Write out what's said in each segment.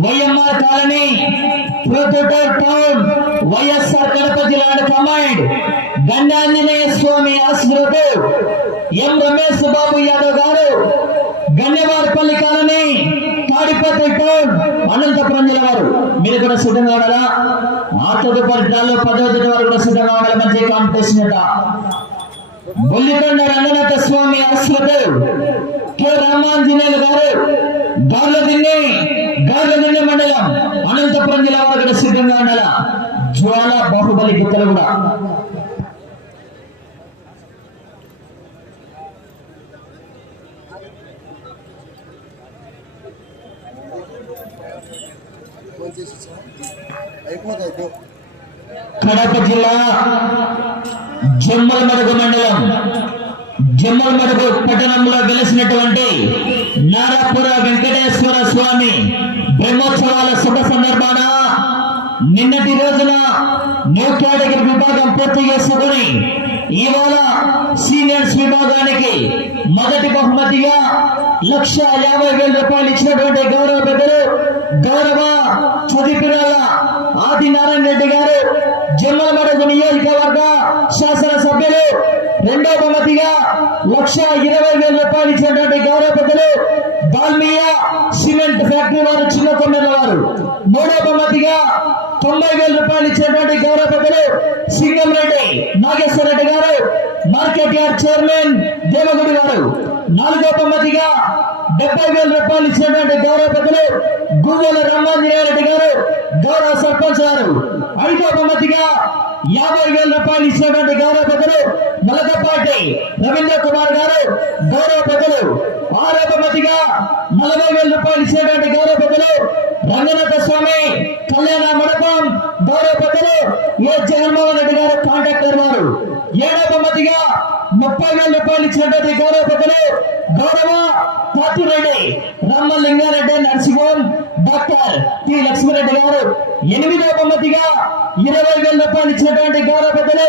YMR colony Proddatur town YSR Kadapa జిల్లా command Gandanjaneya Swamy ఆశీర్వదు M Ramesh Babu Yadav గారు గన్యవారిపల్లి కాలనీ తాడిపత్రి టౌన్ అనంతపురం జిల్లా వారు. మీరు కూడా సిద్ధంగా ఉండాలా? ఆ తదుపరి దానిలో పదవ తేదీ వారు కూడా సిద్ధంగా ఉండాలి. మంచి కాంపిటీషన్ అట బొల్లికొండ రంగనాథ స్వామి ఆశ్రదు కె రామాంజనేయులు గారు గార్లదిన్నె గార్లదిన్నె మండలం అనంతపురం జిల్లా వారు సిద్ధంగా ఉండాల. జ్వాల బాహుబలి గుత్తలు కూడా. కడప జిల్లా జమ్మలమడుగు మండలం జమ్మలమడుగు పట్టణంలో వెలిసినటువంటి నారాపుర వెంకటేశ్వర స్వామి బ్రహ్మోత్సవాల శుభ సందర్భాన నిన్నటి రోజున నూట విభాగం పూర్తి చేసుకుని ఇవాళ సీనియర్స్ విభాగానికి మొదటి బహుమతిగా లక్ష యాభై వేల రూపాయలు ఇచ్చినటువంటి గౌరవ పెద్దలు గౌరవ చదిపిరాల ఆదినారాయణ రెడ్డి గారు జమ్మలమడుగు నియోజకవర్గ శాసన సభ్యులు రెండో బహుమతిగా లక్ష ఇరవై వేల రూపాయలు ఇచ్చినటువంటి గౌరవ పెద్దలు దాల్మియా సిమెంట్ ఫ్యాక్టరీ వారు చిన్న కొండల వారు. మూడో బహుమతిగా తొంభై వేల రూపాయలు ఇచ్చేటువంటి గౌరవ పెద్దలు సింగంరెడ్డి నాగేశ్వర రెడ్డి గారు మార్కెట్ యార్డ్ చైర్మన్ దేవగుడి గారు. నాలుగో బహుమతిగా డెబ్బై వేల రూపాయలు ఇచ్చినటువంటి గౌరవ పెద్దలు గువ్వల రామాంజనేయ రెడ్డి గారు గౌరవ సర్పంచ్ గారు. ఐదో బహుమతిగా యాభై వేల రూపాయలు ఇచ్చినటువంటి గౌరవ పెద్దలు మలకపాటి రవీంద్ర కుమార్ గారు గౌరవ పెద్దలు ఆరో నలభై వేల రూపాయలు ఇచ్చినటువంటి గౌరవ పెద్దలు రంగనాథ స్వామి కళ్యాణ మండపం గౌరవ పెద్దలు ఏ జగన్మోహన్ రెడ్డి గారు కాంట్రాక్టర్ వారు? ఏడో ముప్పై వేల రూపాయలు ఇచ్చినటువంటి గౌరవ పెద్దలు గౌరవ పాతిరెడ్డి రామ లింగారెడ్డి నరసింహం డాక్టర్ టి లక్ష్మీరెడ్డి గారు ఎనిమిదో బహుమతిగా ఇరవై వేల రూపాయలు ఇచ్చినటువంటి గౌరవ పెద్దలు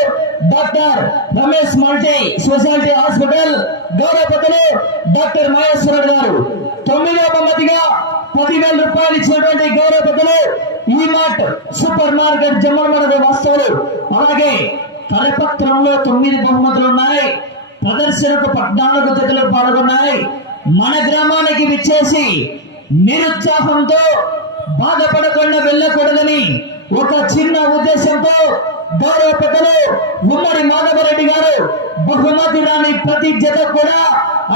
doctor Ramesh multi specialty hospital గౌరవ పెద్దలు డాక్టర్ మహేశ్వరరెడ్డి గారు తొమ్మిదో బహుమతిగా పదివేల రూపాయలు ఇచ్చినటువంటి గౌరవ పెద్దలు ఈ మార్ట్ సూపర్ మార్కెట్ జమ్మలమడగ వస్తువులు అలాగే కరపత్రంలో తొమ్మిది బహుమతులు ఉన్నాయి. ప్రదర్శనకు పద్నాలుగు జతలు పాల్గొన్నాయి. మన గ్రామానికి విచ్చేసి నిరుత్సాహంతో బాధపడకుండా వెళ్ళకూడదని ఒక చిన్న ఉద్దేశంతో గౌరవ పెద్దలు ఉమ్మడి మాధవరెడ్డి గారు బహుమతి రాని ప్రతి జత కూడా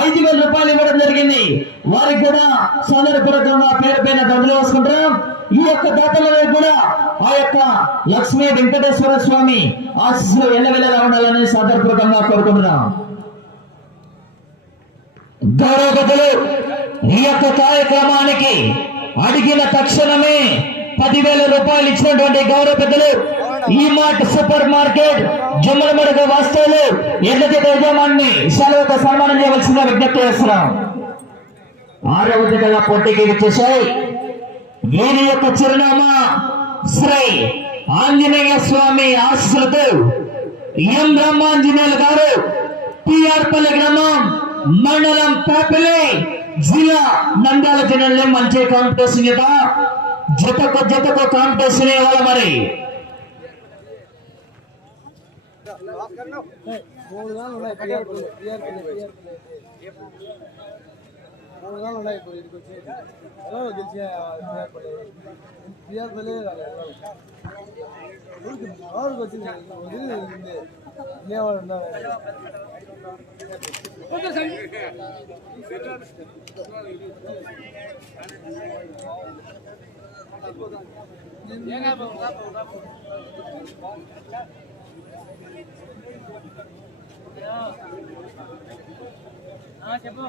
ఐదు వేల రూపాయలు ఇవ్వడం జరిగింది. వారికి కూడా సోదరపూర్వకంగా పేరు పైన గదులు వేసుకుంటాం. ఈ యొక్క దాతలలో కూడా ఆ యొక్క లక్ష్మీ వెంకటేశ్వర స్వామి ఆశీస్సులు ఎల్లవెల్లలా ఉండాలని సోదరపూర్వకంగా కోరుకుంటున్నాం. గౌరవ ఈ యొక్క కార్యక్రమానికి అడిగిన తక్షణమే పదివేల రూపాయలు ఇచ్చినటువంటి గౌరవ పెద్దలు ఈ మార్ట్ సూపర్ మార్కెట్ జమ్మలమడుగు వస్తువులు ఎల్లజత యజమాని సెలవుతో సన్మానం చేయవలసిందిగా విజ్ఞప్తి చేస్తున్నాం. ఆరవ జతగా పోటీకి వచ్చేసాయి. వీరి యొక్క చిరునామా శ్రీ ఆంజనేయ స్వామి ఆశీస్సులతో ఎం బ్రహ్మాంజనేయులు గారు పిఆర్పల్లి గ్రామం మండలం పేపల్లి జిల్లా నంద్యాల జిల్లాలో మంచి కాంపిటీషన్ జత. జతకు జతకు కాంపిటీషన్ ఇవ్వాలి మరి. மூணு நாள் உள்ள கிளியர் பண்ணு கிளியர் பண்ணு கிளியர் பண்ணு மூணு நாள் உள்ள இப்போ இருக்கு கிளியர் பண்ணு கிளியர் பண்ணு அவருக்கு வச்சு ஓகே சார் ஏங்க చెప్పు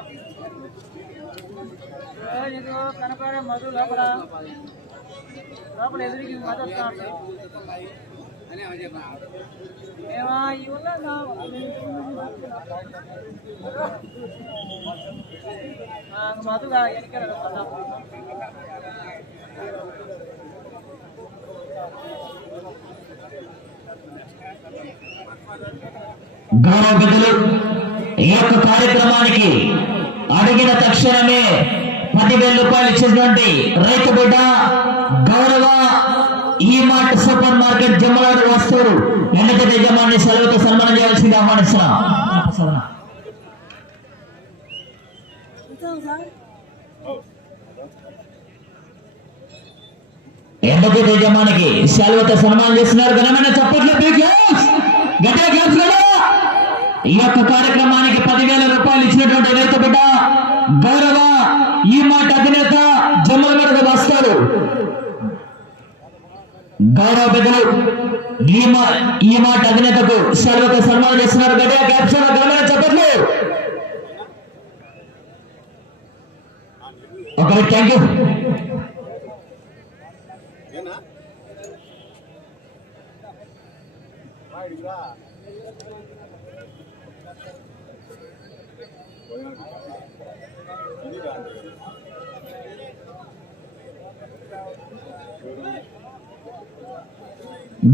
ఇది కనపడే మధు లోపల లోపల ఎదురికి మధు వస్తాడు ఏమా ఈ ఊళ్ళో మధుగా ఎన్నికలు గౌరవ పెద్దలు ఈ యొక్క కార్యక్రమానికి అడిగిన తక్షణమే పదివేల రూపాయలు ఇచ్చినటువంటి రైతు బిడ్డ గౌరవ ఈ మార్ట్ సూపర్ మార్కెట్ జమ్మలాడు వస్తువులు వెంకట యజమాని సెలవుతో సన్మానం చేయాల్సింది ఆహ్వానిస్తున్నా. ఎండకు యజమానికి సెలవుతో సన్మానం చేస్తున్నారు. ఘనమైన చప్పట్లు గట్టిగా claps కదా ఈ యొక్క కార్యక్రమానికి పదివేల రూపాయలు ఇచ్చినటువంటి రైతు బిడ్డ గౌరవ ఈ మాట అధినేత జమ్మల మీదకు వస్తారు గౌరవ బిడ్డలు ఈ ఈ మాట అధినేతకు సర్వత సన్మానం చేస్తున్నారు. గడియా క్యాప్షన్ ఘనమైన చెప్పట్లు. ఓకే థ్యాంక్ యూ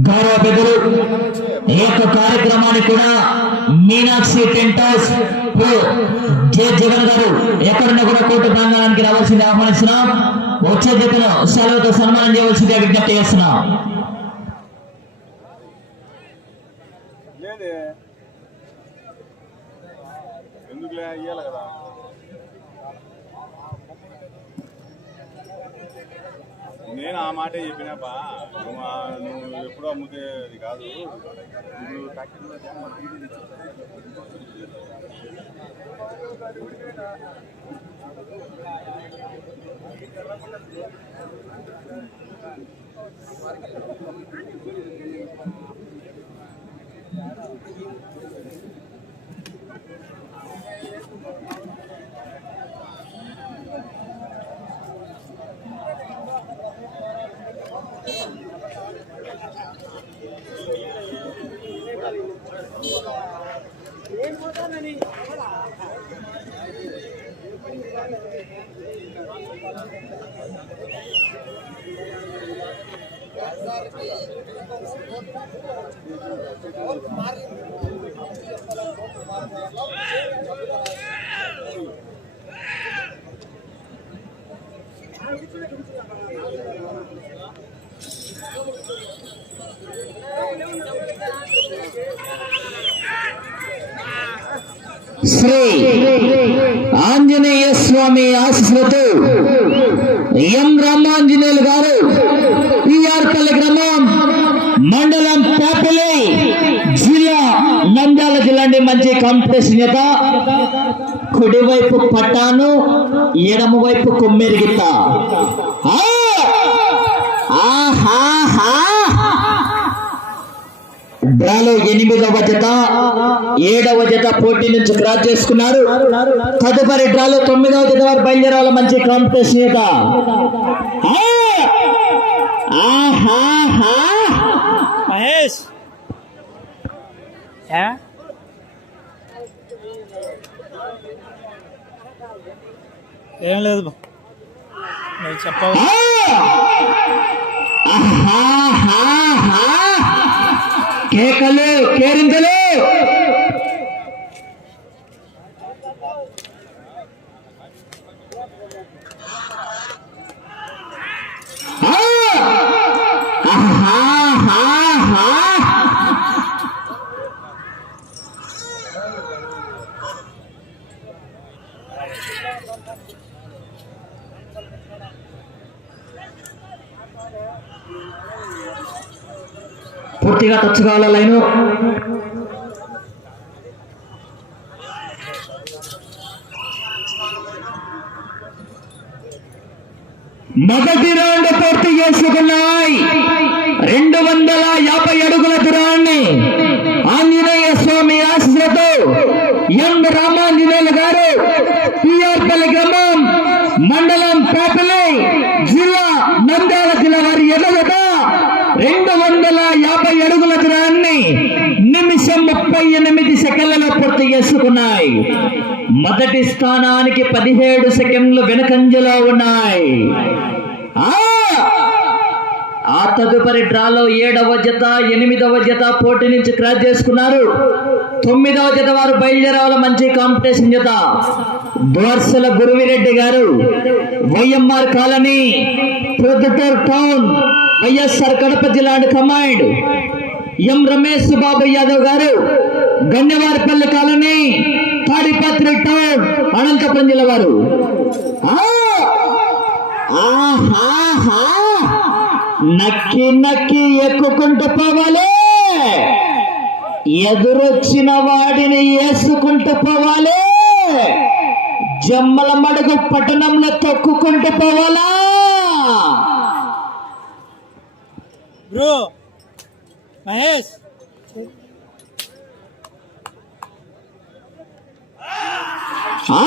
గౌరవ పెద్దలు ఈ యొక్క కార్యక్రమాన్ని కూడా Meenakshi tent house J Jagan గారు ఎక్కడున్నా కూడా కోర్టు ప్రాంగణానికి రావాల్సింది ఆహ్వానిస్తున్నాం. వచ్చే జీతంలో సెలవుతో సన్మానం చేయవలసిందిగా విజ్ఞప్తి చేస్తున్నాం. లేదే ఎందుకులే ఇయ్యాలి కదా నేను ఆ మాటే చెప్పినాపా నువ్వు ఆ- నువ్వు ఎప్పుడూ అమ్ముతే అది కాదు ఇప్పుడు ఫ్యాక్టరీలో స్వామి ఆశీస్సులతో ఎం రామాంజనేయులు గారు పిఆర్పల్లి గ్రామం మండలం పాపలి జిల్లా నంద్యాల జిల్లా మంచి కాంపిటీషన్ నేత. కుడివైపు పట్టాను ఎడమవైపు కొమ్మెరిగిత ఆ! డ్రాలో ఎనిమిదవ జత ఏడవ జత పోటీ నుంచి క్రాస్ చేసుకున్నారు. తదుపరి డ్రాలో తొమ్మిదవ జత వారు బయలుదేరాల మంచి కాంపిటీషన్ జత! మహేష్! ఏ లేదు చెప్పవు! కేకలు కేరింతలు ఆ! ఆహాహాహా! పూర్తిగా టచ్ కావాల లైను? మొదటి రౌండ్ పూర్తి చేసుకున్నాయి రెండు వందల యాభై అడుగుల దూరాన్ని ఆంజనేయ స్వామి ఆశీస్సులతో ఎం రామాంజనేయులు గారు పిఆర్పల్లి గ్రామం మండలం పాపలి జిల్లా నంద్యాల జిల్లా వారి ఎదుగుట రెండు వందల యాభై అడుగుల దూరాన్ని నిమిషం ముప్పై ఎనిమిది సెకండ్లలో పూర్తి చేసుకున్నాయి. మొదటి స్థానానికి పదిహేడు సెకండ్లు వెనకంజలో ఉన్నాయి. ఆ! ఆ తదుపరి డ్రాలో ఏడవ జత ఎనిమిదవ జత పోటీ నుంచి క్రాస్ చేసుకున్నారు. తొమ్మిదవ జత వారు బయలుదేరాల మంచి కాంపిటీషన్ జత. దోర్సల గురువిరెడ్డి గారు YMR colony Proddatur town YSR Kadapa జిల్లా కమాండ్ ఎం రమేష్ బాబు యాదవ్ గారు. గన్నెవారిపల్లి కాలనీ తాడిపత్రి టౌన్ అనంతపురం జిల్లా వారు. ఆహాహా! నక్కి నక్కి ఎక్కుకుంటూ పోవాలి. ఎదురొచ్చిన వాడిని వేసుకుంటూ పోవాలి. జమ్మల మడుగు పట్టణంలో తొక్కుకుంటూ పోవాలా? బ్రో మహేష్ ఆ!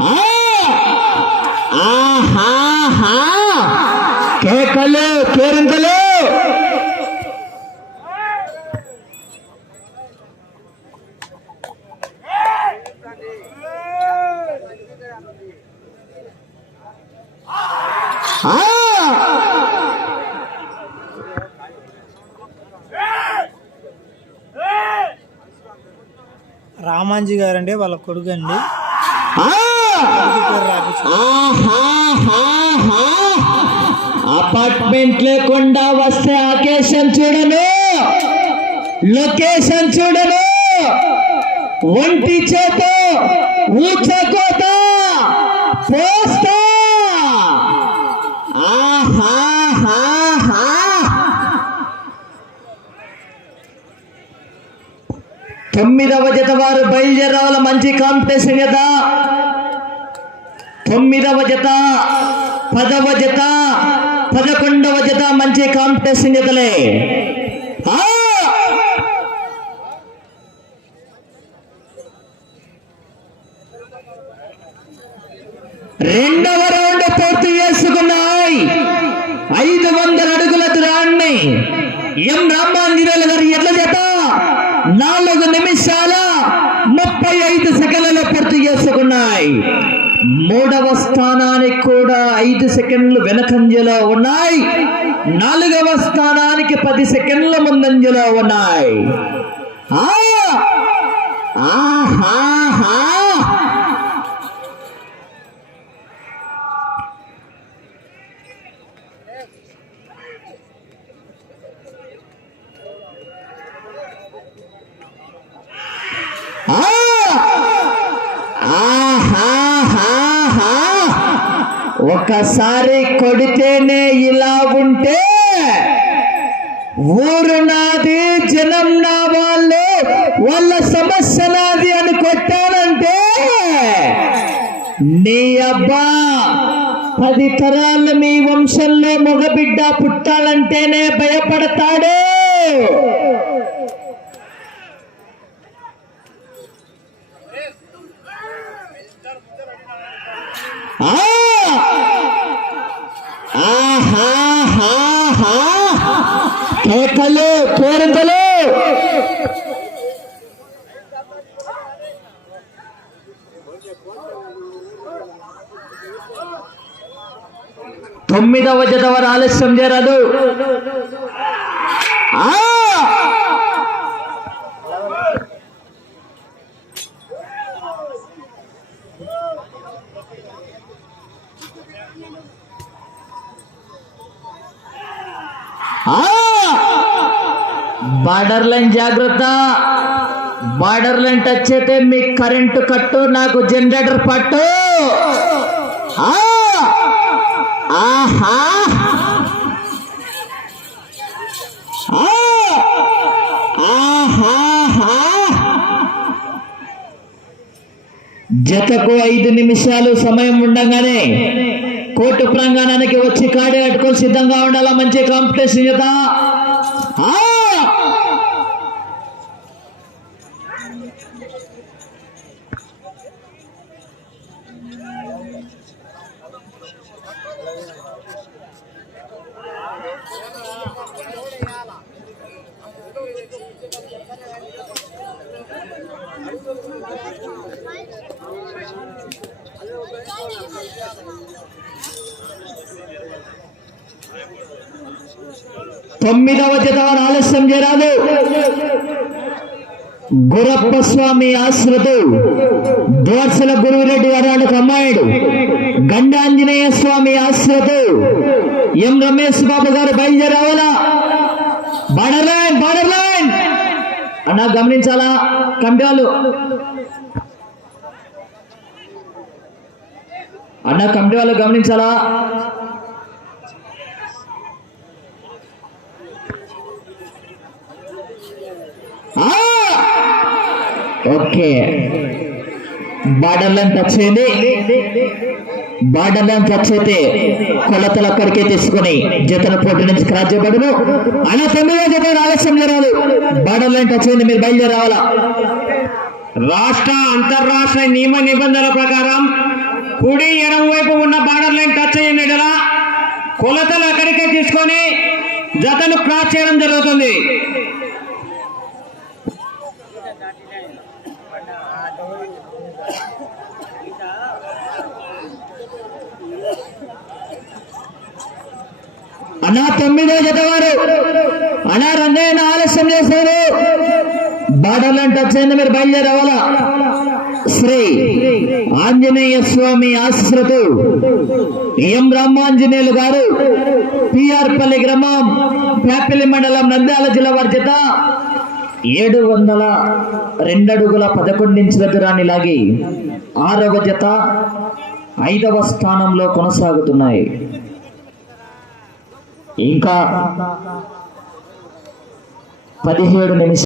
ఆ! ఆహాహా! కేకలు కేరింతలు ఆ! రామాంజీ గారండి వాళ్ళ కొడుకు అండి ఆ! అపార్ట్మెంట్ లేకుండా వస్తే ఆకేశం చూడను. లొకేషన్ చూడను. ఒంటి చేత ఊచకోత. పోస్ట్ తొమ్మిదవ జత వారు బయలుదేరాల మంచి కాంపిటీషన్ కదా. తొమ్మిదవ జత పదవ జత పదకొండవ జత మంచి కాంపిటీషన్ జతలే. రెండవ రౌండ్ పూర్తి చేసుకున్నాయి. ఐదు వందల అడుగుల దూరాన్ని ఎం రామాంజనేయులు గారి నాలుగు నిమిషాల ముప్పై ఐదు సెకండ్లలో పూర్తి చేసుకున్నాయి. మూడవ స్థానానికి కూడా ఐదు సెకండ్లు వెనకంజలో ఉన్నాయి. నాలుగవ స్థానానికి పది సెకండ్ల ముందంజలో ఉన్నాయి. ఆహా! నీ అబ్బా పది తరాలు మీ వంశంలో మగబిడ్డ పుట్టాలంటేనే భయపడతాడు. కేకలు కోరికలు తొమ్మిదవ జత వారు ఆలస్యం చేరాదు బార్డర్ లైన్ జాగ్రత్త. బార్డర్ లైన్ టచ్ అయితే మీ కరెంటు కట్టు నాకు జనరేటర్ పట్టు. ఆ! ఆహా జతకు ఐదు నిమిషాలు సమయం ఉండగానే కోర్టు ప్రాంగణానికి వచ్చి కాడే కట్టుకొని సిద్ధంగా ఉండాలా మంచి కాంపిటీషన్ జత తొమ్మిదవ జత ఆలస్యం చేయరాదు. గురప్ప స్వామి ఆశ్రతు దోర్సల గురువురెడ్డి గారు అమ్మాయిడు. గండాంజనేయ స్వామి ఆశ్రతు ఎం రమేష్ బాబు గారు బయలుదేరావాలా? బార్డర్ లైన్ బార్డర్ లైన్ అన్న గమనించాలా? కంటాలు అన్న కమిటీ వాళ్ళు గమనించాలా? ఆ! ఓకే. బార్డర్ లైన్ టచ్ అయింది బార్డర్ లైన్ టచ్ అయితే కొలతలు అక్కడికే తీసుకొని జతన పోటీ నుంచి క్రాస్ చేయబడును. అలా తొమ్మిదో జత ఆలస్యం రాదు. బార్డర్ లైన్ టచ్ అయింది మీరు బయలుదేరి రావాలా? రాష్ట్ర అంతర్రాష్ట్ర నియమ నిబంధనల ప్రకారం కుడి ఎడమ వైపు ఉన్న బార్డర్ లైన్ టచ్ అయిన ఎడల కొలతలు అక్కడికే తీసుకొని జతను క్రాస్ చేయడం జరుగుతుంది. అన్నా తొమ్మిదో జతవారు. అన్నా ఆలస్యం చేశారు. బార్డర్ లైన్ టచ్ అయింది మీరు బయలుదేరి శ్రీ ఆంజనేయ స్వామి ఆశ్రతు. ఎం రామాంజనేయులు గారు పిఆర్పల్లి గ్రామం ప్యాపిలి మండలం నంద్యాల జిల్లా వారి చేత ఏడు వందల రెండడుగుల పదకొండు ఇంచుల దూరాన్ని లాగి ఆరవ జత ఐదవ స్థానంలో కొనసాగుతున్నాయి. ఇంకా పదిహేడు నిమిషాలు